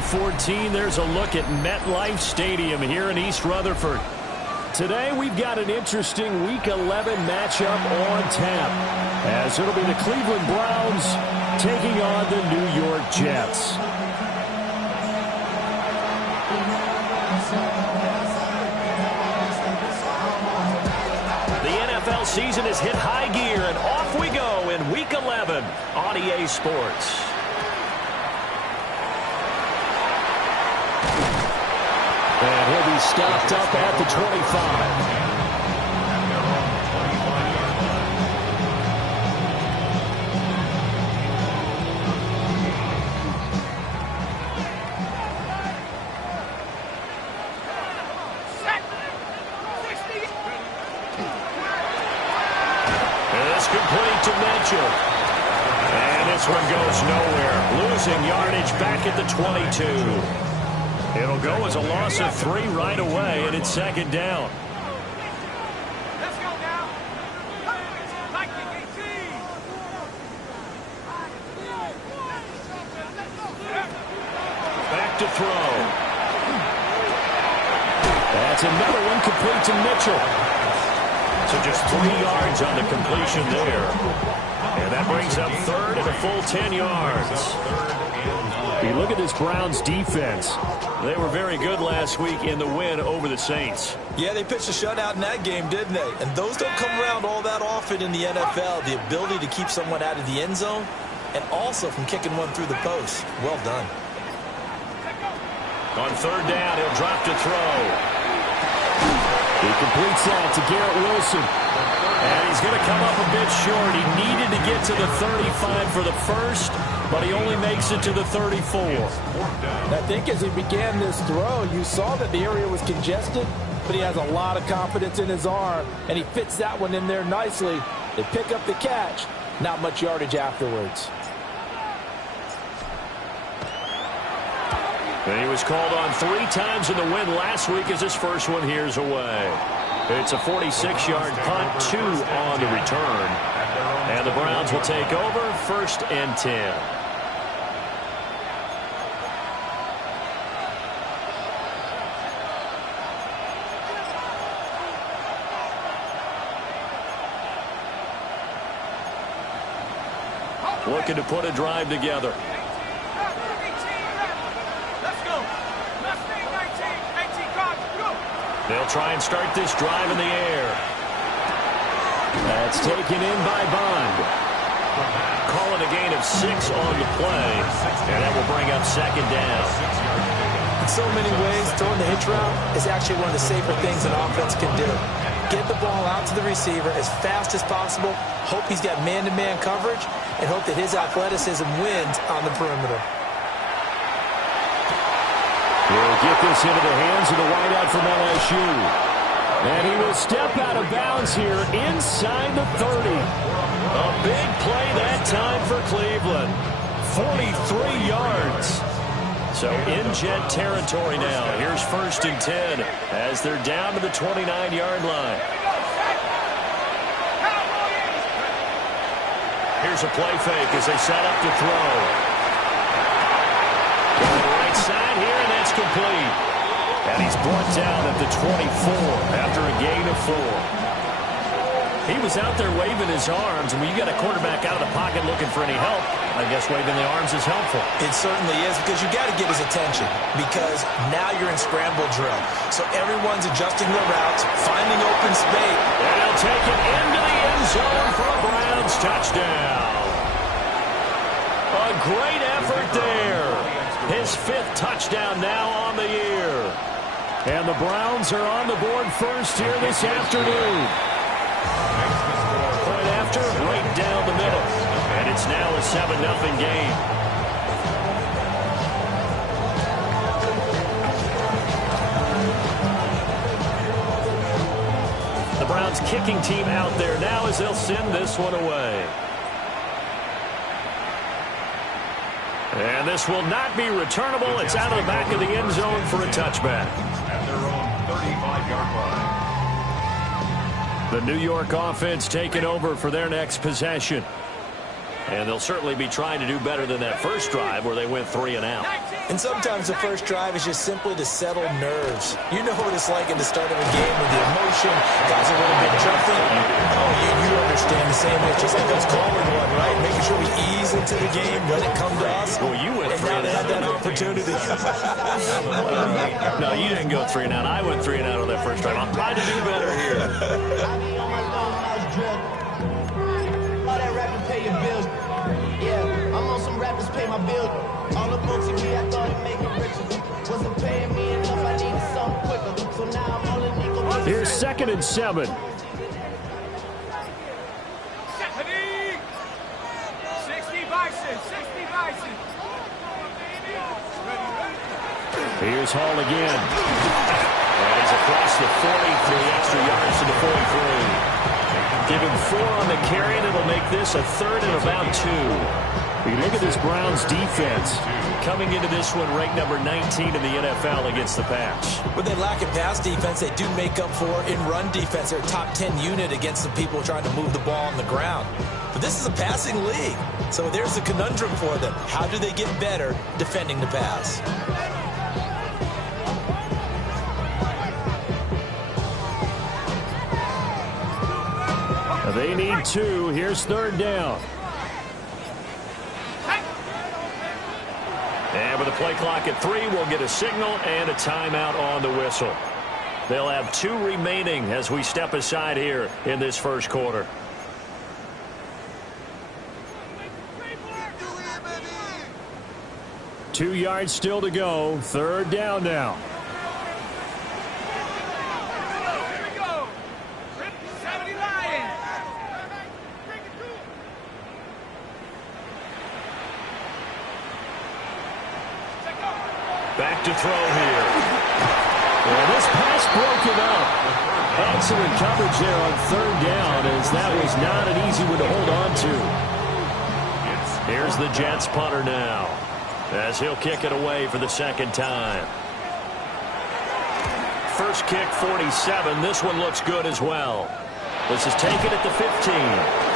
2014. There's a look at MetLife Stadium here in East Rutherford. Today we've got an interesting Week 11 matchup on tap, as it'll be the Cleveland Browns taking on the New York Jets. The NFL season has hit high gear, and off we go in Week 11 on EA Sports. And he'll be stopped up at the 25. It's complete to Mitchell. And this one goes nowhere. Losing yardage back at the 22. It'll go as a loss of 3 right away, and it's second down. Let's go now. Back to throw. That's another one complete to Mitchell. So just 3 yards on the completion there. And that brings up third and a full 10 yards. You look at this Browns defense. They were very good last week in the win over the Saints. Yeah, they pitched a shutout in that game, didn't they? And those don't come around all that often in the NFL. The ability to keep someone out of the end zone and also from kicking one through the post. Well done. On third down, he'll drop to throw. He completes that to Garrett Wilson. And he's going to come up a bit short. He needed to get to the 35 for the first, but he only makes it to the 34. I think as he began this throw, you saw that the area was congested, but he has a lot of confidence in his arm, and he fits that one in there nicely. They pick up the catch, not much yardage afterwards. And he was called on 3 times in the win last week as his first one here's away. It's a 46-yard punt, 2 on the return. And the Browns will take over, 1st and 10. Looking to put a drive together. They'll try and start this drive in the air. That's taken in by Bond. Call it a gain of 6 on the play. And that will bring up second down. In so many ways, throwing the hitch route is actually one of the safer things an offense can do. Get the ball out to the receiver as fast as possible, hope he's got man-to-man coverage, and hope that his athleticism wins on the perimeter. He'll get this into the hands of the wideout from LSU. And he will step out of bounds here inside the 30. A big play that time for Cleveland. 43 yards. So in Jet territory now. Here's 1st and 10 as they're down to the 29-yard line. Here's a play fake as they set up to throw. On the right side here, and that's complete. And he's brought down at the 24 after a gain of 4. He was out there waving his arms, and when you got a quarterback out of the pocket looking for any help, I guess waving the arms is helpful. It certainly is, because you got to get his attention, because now you're in scramble drill. So everyone's adjusting their routes, finding open space. And he'll take it into the end zone for a Browns touchdown. A great effort there. His 5th touchdown now on the year. And the Browns are on the board first here this afternoon. Point after, right down the middle. And it's now a 7-0 game. The Browns kicking team out there now as they'll send this one away. And this will not be returnable. It's out of the back of the end zone for a touchback. At their own 35-yard line. The New York offense taking over for their next possession. And they'll certainly be trying to do better than that first drive where they went 3 and out. And sometimes the first drive is just simply to settle nerves. You know what it's like at the start of a game with the emotion. Guys are a little bit jumpy. Oh, you understand the same way. It's just like us calling one, right? Making sure we ease into the game, let it come to us. Well, you went and 3 now and they out. had that opportunity. No, you didn't go 3 and out. I went 3 and out on that first drive. I'm trying to do better here. All that rapping pay your bills. Yeah, I'm on some rappers pay my bills. All up on TV, I thought it'd make me richer. Wasn't paying me enough, I needed something quicker. So now I'm all in Nico. Here's 2nd and 7. 60 Bison, 60 Bison. Here's Hall again. And he's across the 40 for the extra yards to the 43. Give him 4 on the carry, and it'll make this a 3rd and about 2. You look at this Browns defense coming into this one ranked number 19 in the NFL against the pass. When they lack in pass defense, they do make up for in run defense. They're a top 10 unit against the people trying to move the ball on the ground. But this is a passing league, so there's a conundrum for them. How do they get better defending the pass? They need 2. Here's 3rd down. And with the play clock at 3, we'll get a signal and a timeout on the whistle. They'll have 2 remaining as we step aside here in this first quarter. Two yards still to go. 3rd down now. Back to throw here. And this pass broken up. Excellent coverage there on 3rd down, as that was not an easy one to hold on to. Here's the Jets punter now, as he'll kick it away for the 2nd time. First kick, 47. This one looks good as well. This is taken at the 15.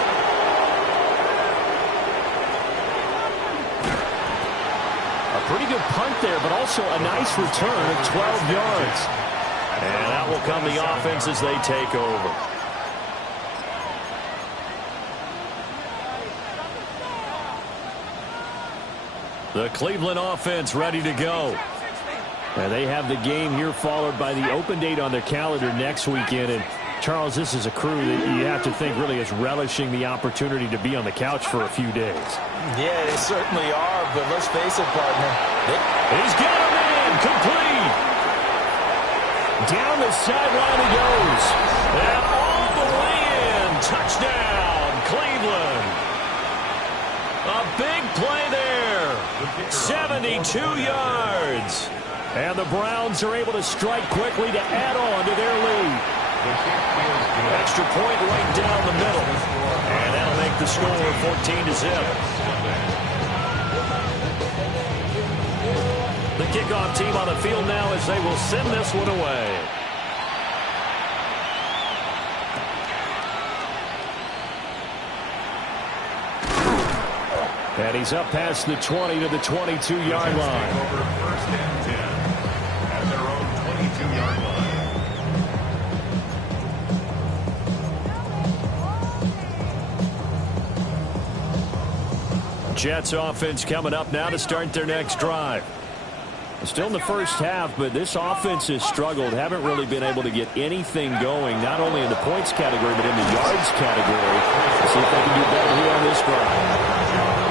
Pretty good punt there, but also a nice return of 12 yards. And that will come the offense as they take over. The Cleveland offense ready to go. And they have the game here followed by the open date on their calendar next weekend. And Charles, this is a crew that you have to think really is relishing the opportunity to be on the couch for a few days. Yeah, they certainly are, but let's face it, partner. He's got him in, complete. Down the sideline he goes. And all the way in, touchdown, Cleveland. A big play there, 72 yards. And the Browns are able to strike quickly to add on to their lead. Extra point right down the middle. And that'll make the score 14-0. The kickoff team on the field now as they will send this one away. And he's up past the 20 to the 22-yard line. Over 1st and 10 at their own 22-yard line. Jets offense coming up now to start their next drive. Still in the first half, but this offense has struggled. Haven't really been able to get anything going, not only in the points category, but in the yards category. Let's see if they can do better here on this drive.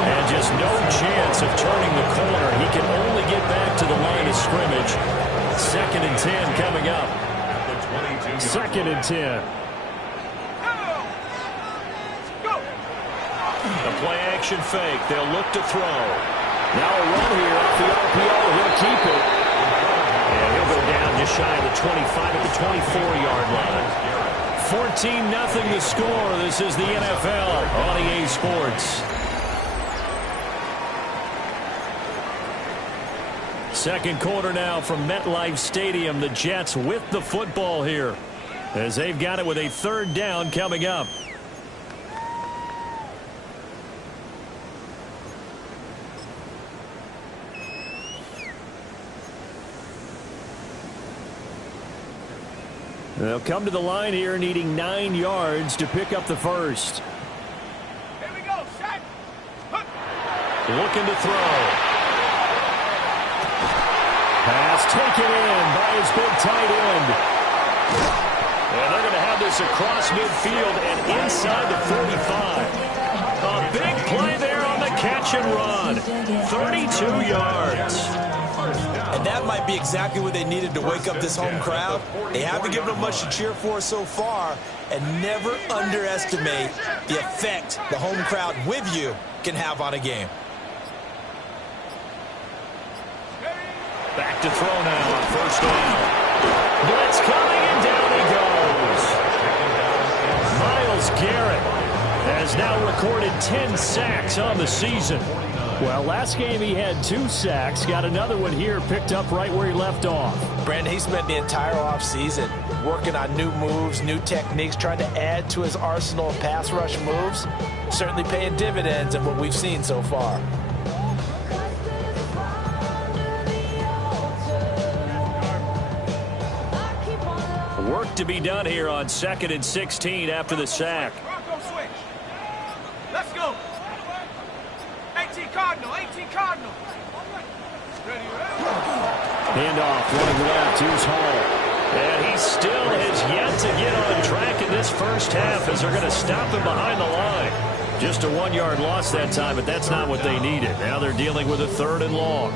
And just no chance of turning the corner. He can only get back to the line of scrimmage. 2nd and 10 coming up. 2nd and 10. A play-action fake. They'll look to throw. Now a run here off the RPO. He'll keep it. And he'll go down just shy of the 25 at the 24-yard line. 14-0 the score. This is the NFL on EA Sports. Second quarter now from MetLife Stadium. The Jets with the football here, as they've got it with a 3rd down coming up. They'll come to the line here needing 9 yards to pick up the first. Here we go, set. Looking to throw. Pass taken in by his big tight end. And they're going to have this across midfield and inside the 45. A big play there on the catch and run. 32 yards. And that might be exactly what they needed to wake up this home crowd. They haven't given them much to cheer for so far, and never underestimate the effect the home crowd with you can have on a game. Back to throw now on first down. Blitz coming, and down he goes. Myles Garrett has now recorded 10 sacks on the season. Well, last game he had 2 sacks. Got another one here, picked up right where he left off. Brandon, he spent the entire offseason working on new moves, new techniques, trying to add to his arsenal of pass rush moves. Certainly paying dividends in what we've seen so far. Work to be done here on 2nd and 16 after the sack. Bronco switch. Let's go. 18 Cardinal, 18 Cardinal. Ready, ready. Handoff, running left, here's Hall. And he still has yet to get on track in this first half as they're going to stop him behind the line. Just a 1-yard loss that time, but that's not what they needed. Now they're dealing with a 3rd and long.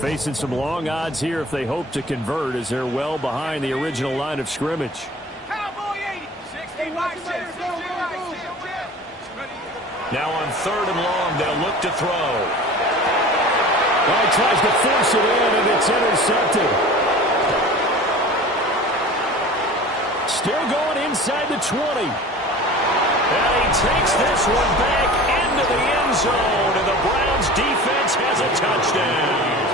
Facing some long odds here if they hope to convert, as they're well behind the original line of scrimmage. Cowboy 80. 60 by 6. 60 by 6. Ready. Now on 3rd and long, they'll look to throw. Well, he tries to force it in, and it's intercepted. Still going inside the 20. And he takes this one back into the end zone, and the Browns defense has a touchdown.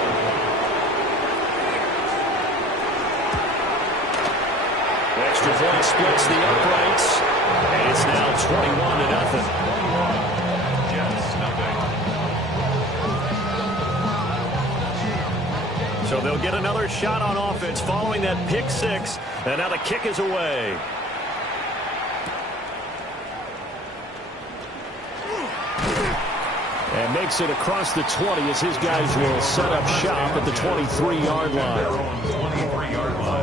Extra point splits the uprights, and it's now 21-0. So they'll get another shot on offense following that pick 6, and now the kick is away. And makes it across the 20 as his guys will set up shop at the 23-yard line. 23-yard line.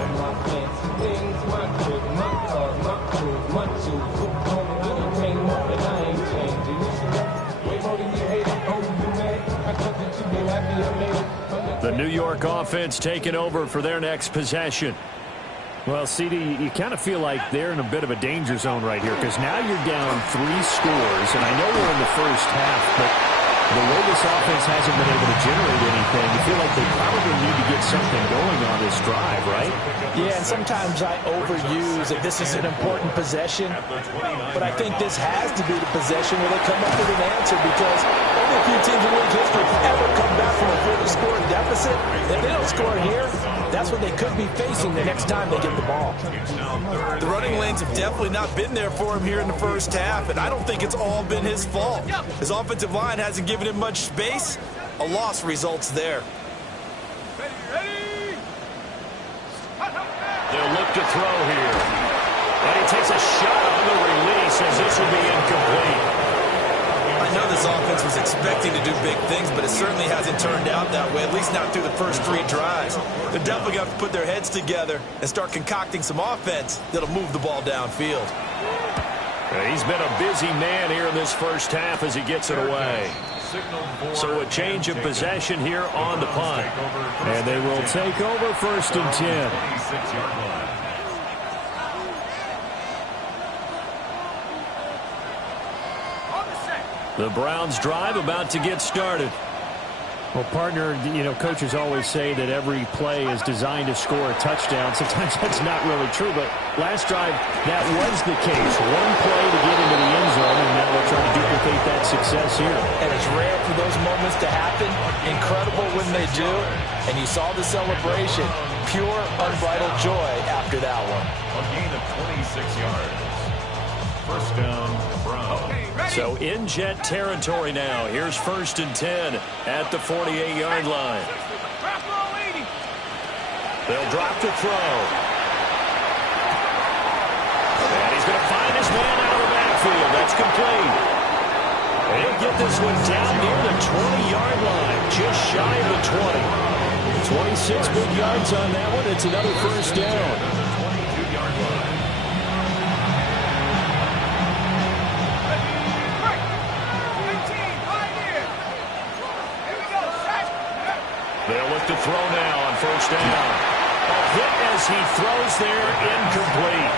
The New York offense taking over for their next possession. Well, CD, you kind of feel like they're in a bit of a danger zone right here because now you're down 3 scores, and I know we're in the first half, but the way this offense hasn't been able to generate anything, you feel like they probably need to get something going on this drive, right? Yeah, and sometimes I overuse that this is an important possession, but I think this has to be the possession where they come up with an answer because only a few teams in league history ever come back from a 40-score deficit. If they don't score here, that's what they could be facing the next time they get the ball. The running lanes have definitely not been there for him here in the first half, and I don't think it's all been his fault. His offensive line hasn't given him much space. A loss results there. Ready, ready. They'll look to throw here. And he takes a shot on the release as this will be incomplete. I know this offense was expecting to do big things, but it certainly hasn't turned out that way, at least not through the first 3 drives. They're definitely going to have to put their heads together and start concocting some offense that'll move the ball downfield. He's been a busy man here in this first half as he gets it away. So a change of possession here on the punt. And they will take over 1st and 10. 26-yard line. The Browns drive about to get started. Well, partner, you know, coaches always say that every play is designed to score a touchdown. Sometimes that's not really true, but last drive, that was the case. One play to get into the end zone, and now they're trying to duplicate that success here. And it's rare for those moments to happen. Incredible when they do. And you saw the celebration. Pure, unbridled joy after that one. A gain of 26 yards. First down, Browns. So in Jet territory now. Here's 1st and 10 at the 48-yard line. They'll drop to throw. And he's going to find his man out of the backfield. That's complete. And he'll get this one down near the 20-yard line, just shy of the 20. 26 big yards on that one. It's another first down. They'll look to throw now on 1st down. A hit as he throws there, incomplete.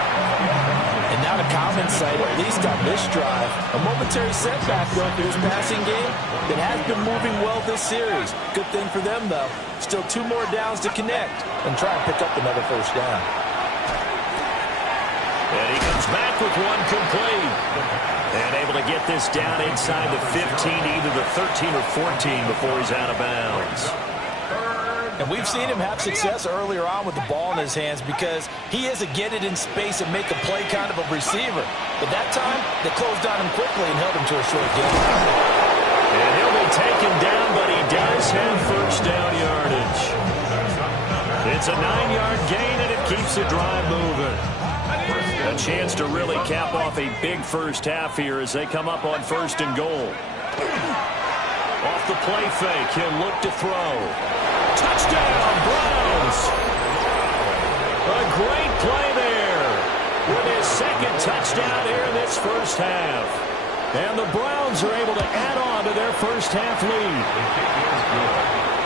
And not a common sight, at least on this drive. A momentary setback, though, for this passing game that has been moving well this series. Good thing for them, though. Still 2 more downs to connect and try and pick up another 1st down. And he comes back with one complete. And able to get this down inside the 15, either the 13 or 14 before he's out of bounds. And we've seen him have success earlier on with the ball in his hands because he is a get it in space and make a play kind of a receiver. But that time, they closed on him quickly and held him to a short gain. And he'll be taken down, but he does have 1st down yardage. It's a 9-yard gain, and it keeps the drive moving. A chance to really cap off a big first half here as they come up on 1st and goal. Off the play fake, he'll look to throw. Touchdown, Browns! A great play there with his 2nd touchdown here in this first half. And the Browns are able to add on to their first half lead.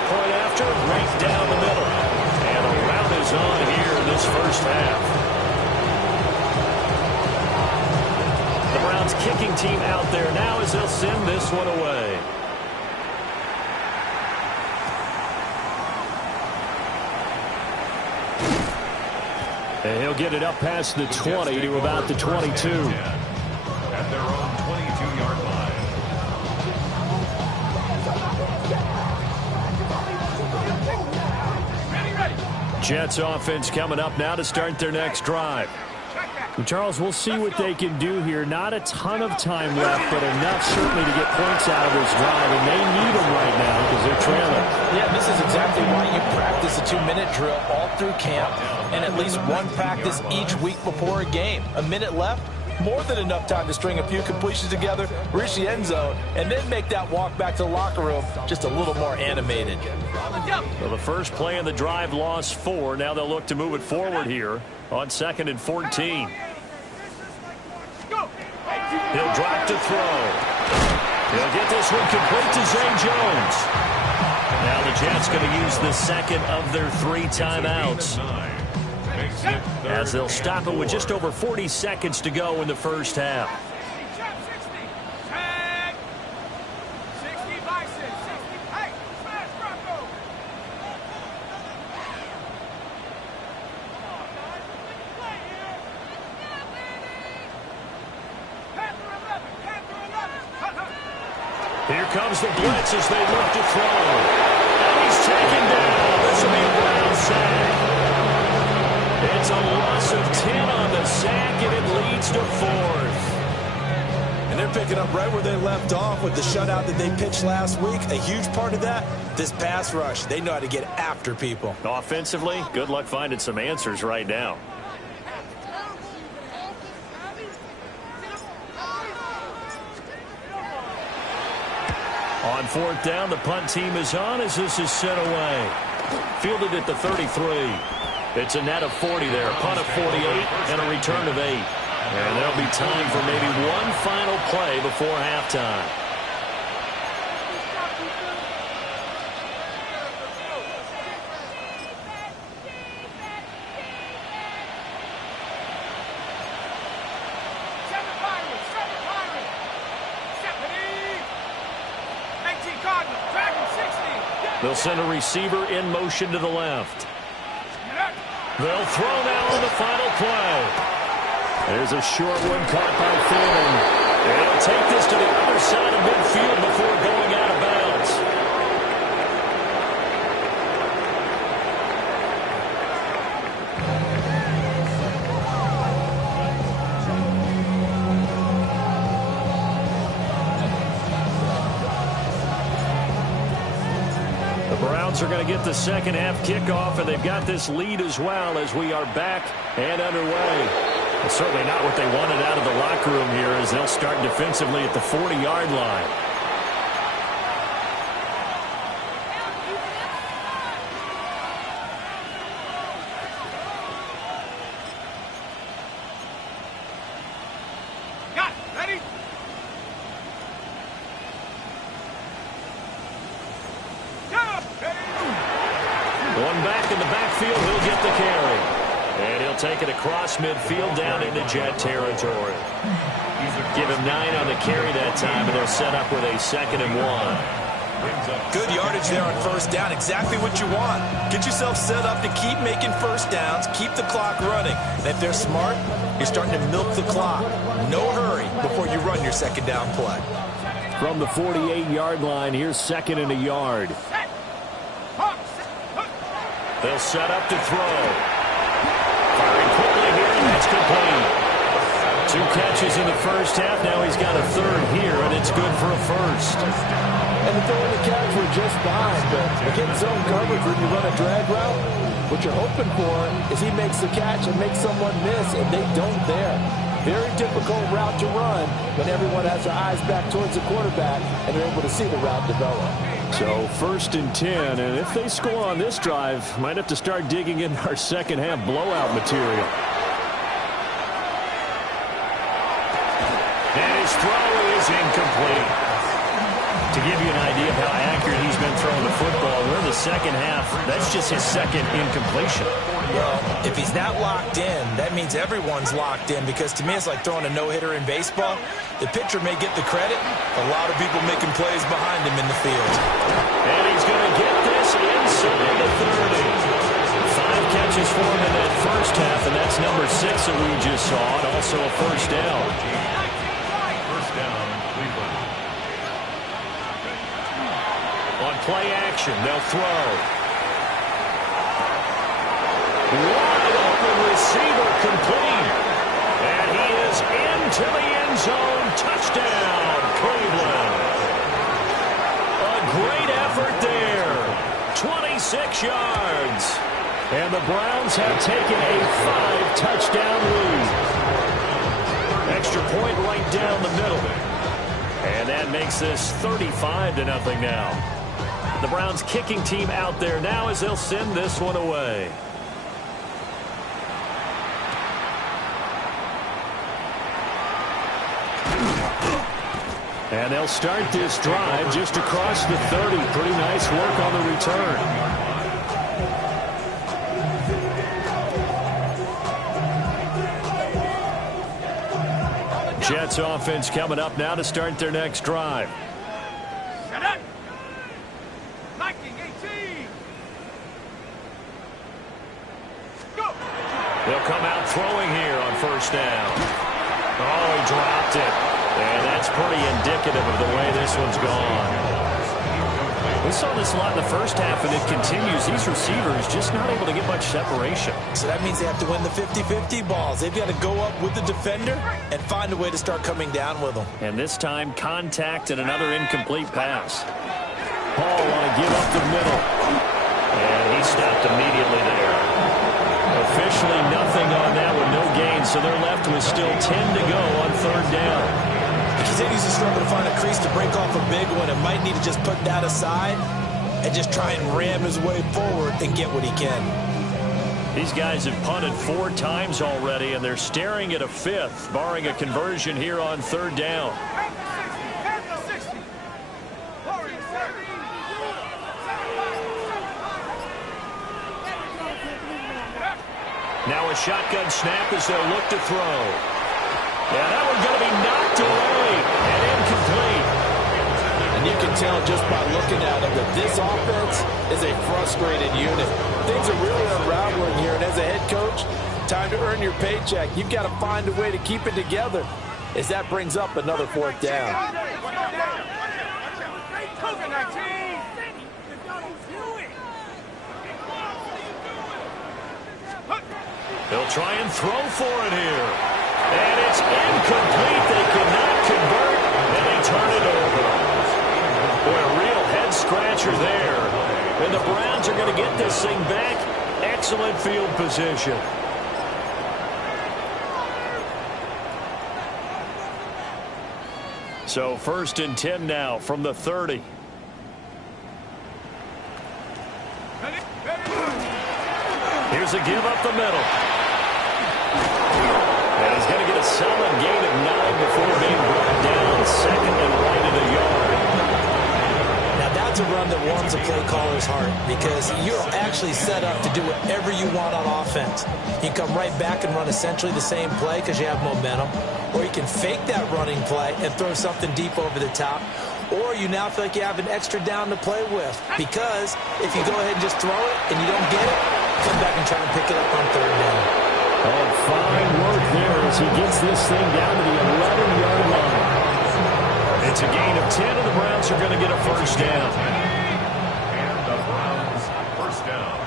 Point after, right down the middle. And a rout is on here in this first half. The Browns kicking team out there now as they'll send this one away. And he'll get it up past the 20 to about the 22. At their own 22-yard line. Jets offense coming up now to start their next drive. Charles, we'll see what they can do here. Not a ton of time left, but enough certainly to get points out of this drive, and they need them right now because they're trailing. Yeah, this is exactly why you practice a 2-minute drill all through camp and at least one practice each week before a game. A minute left, more than enough time to string a few completions together, reach the end zone, and then make that walk back to the locker room just a little more animated. Well, the first play in the drive lost 4. Now they'll look to move it forward here on 2nd and 14. He'll drop to throw. He'll get this one complete to Zay Jones. Now the Jets going to use the 2nd of their 3 timeouts, as they'll stop it with just over 40 seconds to go in the first half. Here comes the blitz as they look to throw. And he's taken down. This will be a Brown sack. It's a loss of 10 on the sack, and it leads to 4th. And they're picking up right where they left off with the shutout that they pitched last week. A huge part of that, this pass rush. They know how to get after people. Offensively, good luck finding some answers right now. On 4th down, the punt team is on as this is sent away. Fielded at the 33. It's a net of 40 there. Punt of 48 and a return of 8. And there'll be time for maybe one final play before halftime. They'll send a receiver in motion to the left. They'll throw now on the final play. There's a short one caught by Thielen. And he'll take this to the other side of midfield before going out of bounds. The Browns are going to get the second half kickoff, and they've got this lead as well as we are back and underway. It's certainly not what they wanted out of the locker room here as they'll start defensively at the 40-yard line. Got it. Ready? Going back in the backfield, he'll get the carry. And he'll take it across midfield down into Jet territory. Give him 9 on the carry that time, and they'll set up with a 2nd and 1. Good yardage there on first down. Exactly what you want. Get yourself set up to keep making first downs, keep the clock running. And if they're smart, you're starting to milk the clock. No hurry before you run your second down play. From the 48-yard line, here's 2nd and a yard. They'll set up to throw. Firing quickly here, and that's complete. 2 catches in the first half. Now he's got a 3rd here, and it's good for a 1st. And the throw and the catch were just fine, but against zone coverage when you run a drag route, what you're hoping for is he makes the catch and makes someone miss, and they don't there. Very difficult route to run when everyone has their eyes back towards the quarterback and they're able to see the route develop. So 1st and 10, and if they score on this drive, might have to start digging in our second half blowout material. And his throw is incomplete. To give you an idea of how accurate he's been throwing the football, we're in the second half. That's just his 2nd incompletion. Well, if he's not locked in, that means everyone's locked in, because to me it's like throwing a no-hitter in baseball. The pitcher may get the credit. A lot of people making plays behind him in the field. And he's going to get this inside the 30. 5 catches for him in that first half, and that's number 6 that we just saw, and also a 1st down. First down, Cleveland. On play action, they'll throw. Wide open receiver complete. And he is into the end zone. Touchdown, Cleveland. A great effort there. 26 yards. And the Browns have taken a 5-touchdown lead. Extra point right down the middle. And that makes this 35-0 now. The Browns kicking team out there now as they'll send this one away. And they'll start this drive just across the 30. Pretty nice work on the return. Jets offense coming up now to start their next drive. Set up. Liking 18. Go. They'll come out throwing here on first down. Oh, he dropped it. And that's pretty indicative of the way this one's gone. We saw this a lot in the first half, and it continues. These receivers just not able to get much separation. So that means they have to win the 50-50 balls. They've got to go up with the defender and find a way to start coming down with them. And this time, contact and another incomplete pass. Hall want to give up the middle. And he stopped immediately there. Officially nothing on that with no gain, so they're left with still 10 to go on 3rd down. He continues to struggle to find a crease to break off a big one, and might need to just put that aside and just try and ram his way forward and get what he can. These guys have punted 4 times already, and they're staring at a 5th, barring a conversion here on 3rd down. Now a shotgun snap as they'll look to throw. Yeah, that one's going to be knocked away and incomplete. And you can tell just by looking at him that this offense is a frustrated unit. Things are really unraveling here, and as a head coach, time to earn your paycheck. You've got to find a way to keep it together as that brings up another 4th down. They'll try and throw for it here. And it's incomplete. They could not convert, and they turn it over. Boy, a real head-scratcher there. And the Browns are going to get this thing back. Excellent field position. So 1st and 10 now from the 30. Here's a give up the middle. And he's going to get a solid gain of 9 before being brought down. 2nd and right at a yard. Now that's a run that warms a play caller's heart because you're actually set up to do whatever you want on offense. You can come right back and run essentially the same play because you have momentum. Or you can fake that running play and throw something deep over the top. Or you now feel like you have an extra down to play with. Because if you go ahead and just throw it and you don't get it, come back and try and pick it up on 3rd down. Oh, fine work there as he gets this thing down to the 11-yard line. It's a gain of 10, and the Browns are going to get a 1st down. And the Browns, 1st down.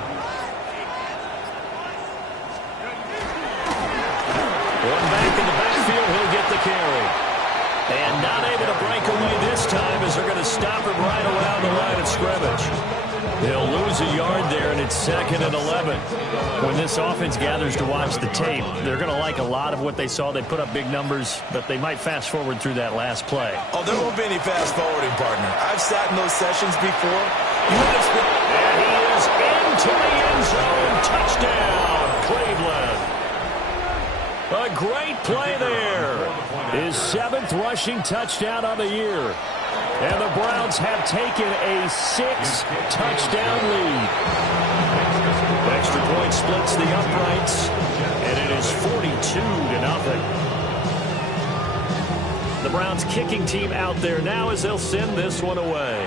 One back in the backfield, he'll get the carry. And not able to break away this time as they're going to stop him right around the line of scrimmage. They'll lose a yard there, and it's 2nd and 11. When this offense gathers to watch the tape, they're going to like a lot of what they saw. They put up big numbers, but they might fast forward through that last play. Oh, there won't be any fast forwarding, partner. I've sat in those sessions before. You would expect... And he is into the end zone. Touchdown, Cleveland. A great play there. His 7th rushing touchdown of the year. And the Browns have taken a 6-touchdown lead. Extra point splits the uprights, and it is 42-0. The Browns kicking team out there now as they'll send this one away.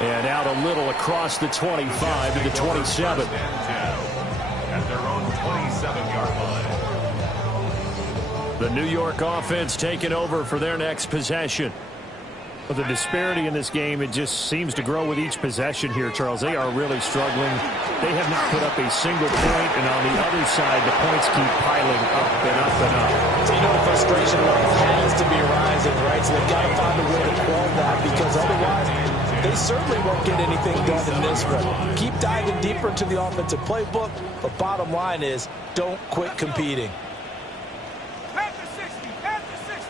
And out a little across the 25 to the 27. At their own 27-yard line. The New York offense taking over for their next possession. But the disparity in this game, it just seems to grow with each possession here, Charles. They are really struggling. They have not put up a single point, and on the other side, the points keep piling up and up and up. So you know the frustration level has to be rising, right? So they've got to find a way to quell that because otherwise they certainly won't get anything done in this one. Keep diving deeper into the offensive playbook, but bottom line is don't quit competing. Past the 60, past the 60.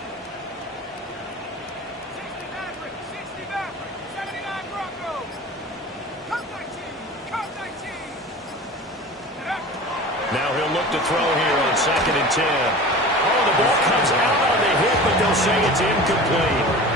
60 Maverick, 60 Maverick, 79 Broncos. Come 19, come 19. Now he'll look to throw here on 2nd and 10. Oh, the ball comes out on the hit, but they'll say it's incomplete.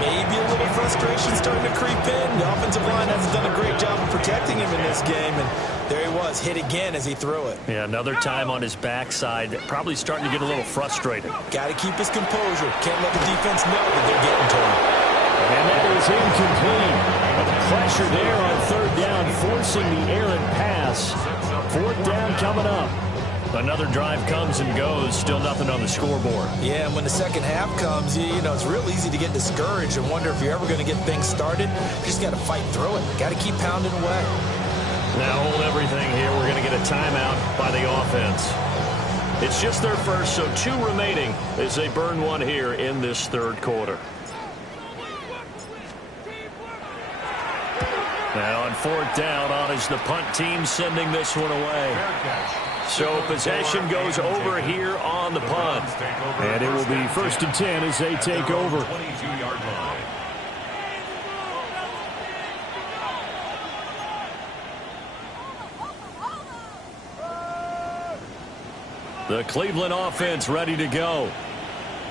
Maybe a little frustration starting to creep in. The offensive line hasn't done a great job of protecting him in this game, and there he was, hit again as he threw it. Yeah, another time on his backside, probably starting to get a little frustrated. Got to keep his composure. Can't let the defense know that they're getting to him. And that is incomplete. Pressure there on 3rd down, forcing the errant pass. 4th down coming up. Another drive comes and goes, still nothing on the scoreboard. Yeah, and when the second half comes, you know, it's real easy to get discouraged and wonder if you're ever going to get things started. You just got to fight through it. Got to keep pounding away. Now hold everything here. We're going to get a timeout by the offense. It's just their first, so 2 remaining as they burn one here in this 3rd quarter. Now on 4th down, on is the punt team sending this one away. So possession goes over here on the punt. And it will be 1st and 10 as they take over. 22-yard line. The Cleveland offense ready to go.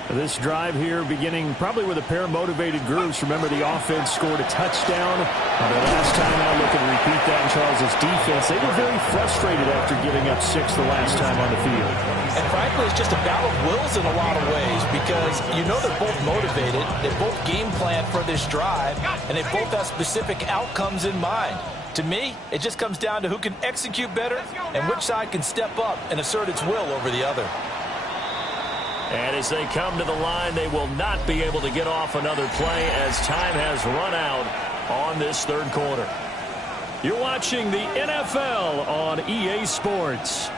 This drive here beginning probably with a pair of motivated groups. Remember, the offense scored a touchdown. The last time I look and repeat that in Charles' defense, they were very frustrated after giving up 6 the last time on the field. And frankly, it's just a battle of wills in a lot of ways because you know they're both motivated. They both game plan for this drive, and they both have specific outcomes in mind. To me, it just comes down to who can execute better and which side can step up and assert its will over the other. And as they come to the line, they will not be able to get off another play as time has run out on this 3rd quarter. You're watching the NFL on EA Sports.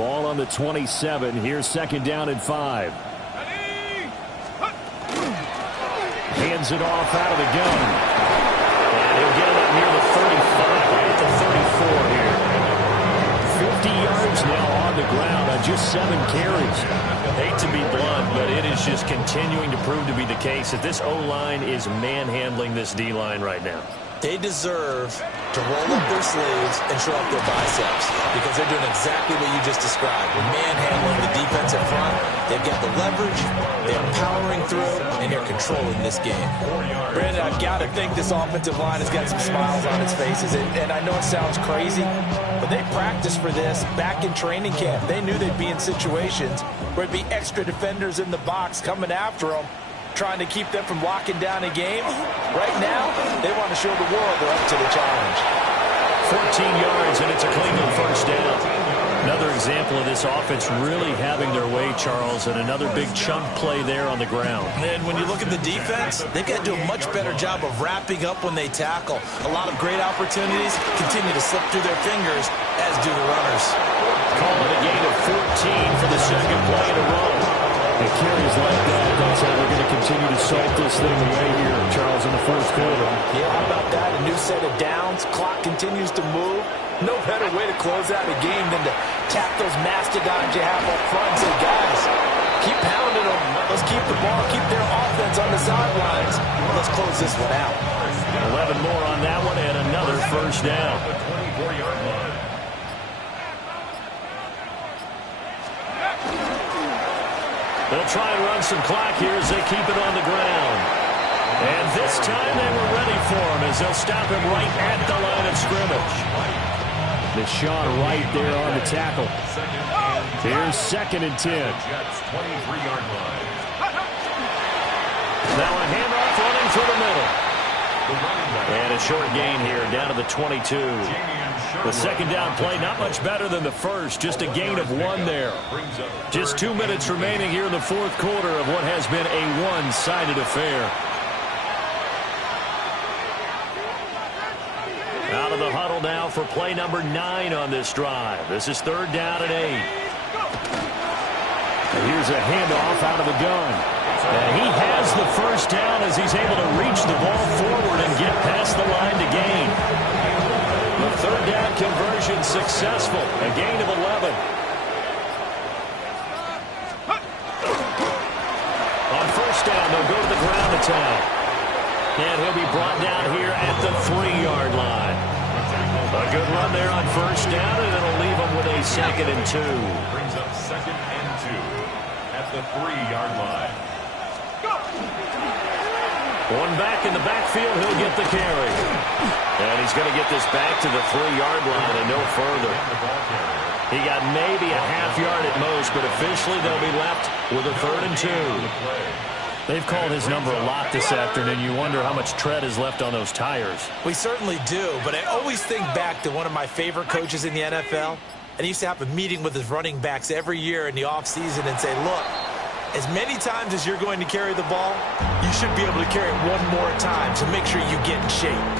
Ball on the 27. Here's second down and 5. Hands it off out of the gun. And he'll get it up near the 35 at the 34 here. 50 yards now on the ground on just 7 carries. Hate to be blunt, but it is just continuing to prove to be the case that this O-line is manhandling this D-line right now. They deserve to roll up their sleeves and show up their biceps because they're doing exactly what you just described. They're manhandling the defense in front. They've got the leverage. They're powering through, and they're controlling this game. Brandon, I've got to think this offensive line has got some smiles on its faces. And I know it sounds crazy, but they practiced for this back in training camp. They knew they'd be in situations where it'd be extra defenders in the box coming after them, trying to keep them from locking down a game. Right now, they want to show the world they're up to the challenge. 14 yards, and it's a Cleveland first down. Another example of this offense really having their way, Charles, and another big chunk play there on the ground. And when you look at the defense, they've got to do a much better job of wrapping up when they tackle. A lot of great opportunities continue to slip through their fingers, as do the runners. Call it a gain of 14 for the second play in a row. It carries like that. That's how they're going to continue to salt this thing away here, Charles, in the fourth quarter. Yeah, how about that? A new set of downs. Clock continues to move. No better way to close out a game than to tap those mastodons you have up front and say, guys, keep pounding them. Let's keep the ball, keep their offense on the sidelines. Let's close this one out. 11 more on that one and another first down. The 24-yard line. They'll try and run some clock here as they keep it on the ground. And this time they were ready for him as they'll stop him right at the line of scrimmage. Deshaun right there on the tackle. Here's second and 10. Jets 23-yard line. Now a handoff running through the middle. And a short gain here down to the 22. The second down play, not much better than the first, just a gain of 1 there. Just 2 minutes remaining here in the fourth quarter of what has been a one-sided affair. Out of the huddle now for play number 9 on this drive. This is third down and 8. And here's a handoff out of the gun. And he has the first down as he's able to reach the ball forward and get past the line to gain. The third down conversion successful. A gain of 11. On first down, they'll go to the ground attack. And he'll be brought down here at the 3-yard line. A good run there on first down, and it'll leave him with a second and 2. Brings up second and 2 at the 3-yard line. One back in the backfield, he'll get the carry. And he's going to get this back to the 3-yard line and no further. He got maybe a half yard at most, but officially they'll be left with a 3rd and 2. They've called his number a lot this afternoon. You wonder how much tread is left on those tires. We certainly do, but I always think back to one of my favorite coaches in the NFL. And he used to have a meeting with his running backs every year in the offseason and say, look, as many times as you're going to carry the ball, you should be able to carry it one more time to make sure you get in shape.